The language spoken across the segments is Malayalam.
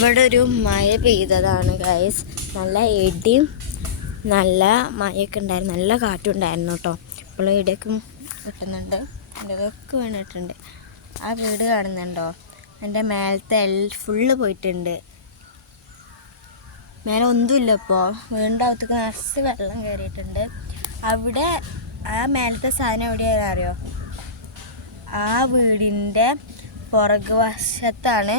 ഇവിടെ ഒരു മഴ പെയ്തതാണ് ഗൈസ്. നല്ല ഇടിയും നല്ല മഴയൊക്കെ ഉണ്ടായിരുന്നു, നല്ല കാറ്റും ഉണ്ടായിരുന്നു കേട്ടോ. ഇപ്പോൾ ഇടിയൊക്കെ കിട്ടുന്നുണ്ട്, ഇതൊക്കെ വീണിട്ടുണ്ട്. ആ വീട് കാണുന്നുണ്ടോ? എൻ്റെ മേലത്തെ ഫുള്ള് പോയിട്ടുണ്ട്. മേലെ ഒന്നുമില്ല. ഇപ്പോൾ വീടിൻ്റെ അകത്തേക്ക് നിറച്ച് വെള്ളം കയറിയിട്ടുണ്ട്. അവിടെ ആ മേലത്തെ സാധനം എവിടെയാണെന്ന് അറിയോ? ആ വീടിൻ്റെ പുറകു വശത്താണ്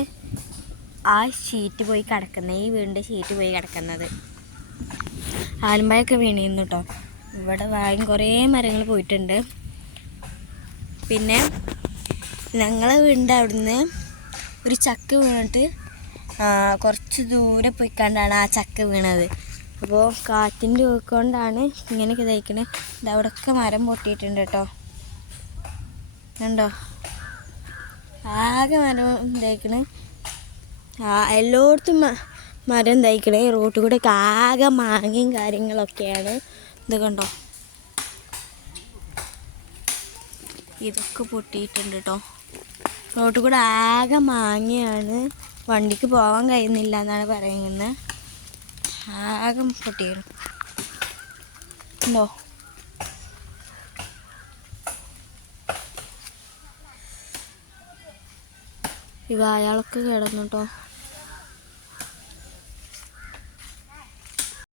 ആ ഷീറ്റ് പോയി കിടക്കുന്നത്, ഈ വീടിൻ്റെ ഷീറ്റ് പോയി കിടക്കുന്നത്. ആലുമ്പയൊക്കെ വീണിരുന്നു കേട്ടോ. ഇവിടെ വായും കുറേ മരങ്ങൾ പോയിട്ടുണ്ട്. പിന്നെ ഞങ്ങളെ വീടിൻ്റെ അവിടുന്ന് ഒരു ചക്ക വീണിട്ട് കുറച്ച് ദൂരെ പോയി കണ്ടാണ് ആ ചക്ക വീണത്. അപ്പോൾ കാറ്റിൻ്റെ കൊണ്ടാണ് ഇങ്ങനെയൊക്കെ ഇതായിക്കണേ. ഇതവിടെയൊക്കെ മരം പൊട്ടിയിട്ടുണ്ട് കേട്ടോ, കണ്ടോ? ആകെ മരം ഇതായിക്കണേ. എല്ലായിടത്തും മരം തയ്ക്കണേ. റോട്ടിൽ കൂടെ ഒക്കെ ആകെ മാങ്ങയും കാര്യങ്ങളൊക്കെയാണ്. ഇത് കണ്ടോ, ഇതൊക്കെ പൊട്ടിയിട്ടുണ്ട് കേട്ടോ. റോട്ടിൽ കൂടെ ആകെ മാങ്ങയാണ്, വണ്ടിക്ക് പോകാൻ കഴിയുന്നില്ല എന്നാണ് പറയുന്നത്. ആകെ പൊട്ടിയാണ് ഉണ്ടോ. ഈ വാഴകളൊക്കെ കിടന്നു കേട്ടോ.